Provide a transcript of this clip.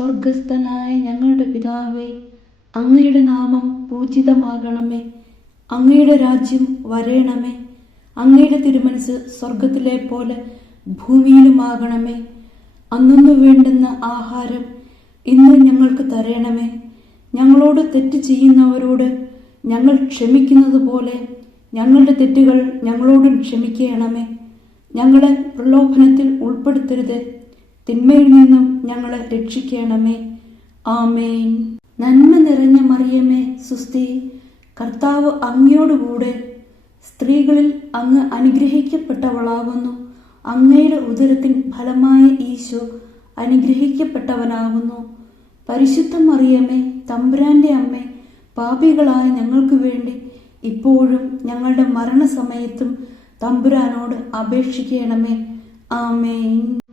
സ്വർഗസ്ഥനായ ഞങ്ങളുടെ പിതാവേ, അങ്ങയുടെ നാമം പൂജിതമാകണമേ. അങ്ങയുടെ രാജ്യം വരേണമേ. അങ്ങയുടെ തിരുമനസ് സ്വർഗത്തിലെ പോലെ ഭൂമിയിലുമാകണമേ. അന്നു വേണ്ടുന്ന ആഹാരം ഇന്ന് ഞങ്ങൾക്ക് തരണമേ. ഞങ്ങളോട് തെറ്റ് ചെയ്യുന്നവരോട് ഞങ്ങൾ ക്ഷമിക്കുന്നത് പോലെ ഞങ്ങളുടെ തെറ്റുകൾ ഞങ്ങളോടും ക്ഷമിക്കണമേ. ഞങ്ങളെ പ്രലോഭനത്തിൽ ഉൾപ്പെടുത്തരുത്, തിന്മയിൽ നിന്നും ഞങ്ങളെ രക്ഷിക്കണമേ. ആമേൻ. നന്മ നിറഞ്ഞ മറിയമേ, സുസ്തി, കർത്താവ് അങ്ങയോടുകൂടെ സ്ത്രീകളിൽ അങ്ങ് അനുഗ്രഹിക്കപ്പെട്ടവളാകുന്നു. അങ്ങയുടെ ഉദരത്തിൻ ഫലമായ ഈശോ അനുഗ്രഹിക്കപ്പെട്ടവനാകുന്നു. പരിശുദ്ധ മറിയമേ, തമ്പുരാന്റെ അമ്മേ, പാപികളായ ഞങ്ങൾക്ക് വേണ്ടി ഇപ്പോഴും ഞങ്ങളുടെ മരണസമയത്തും തമ്പുരാനോട് അപേക്ഷിക്കണമേ. ആമേൻ.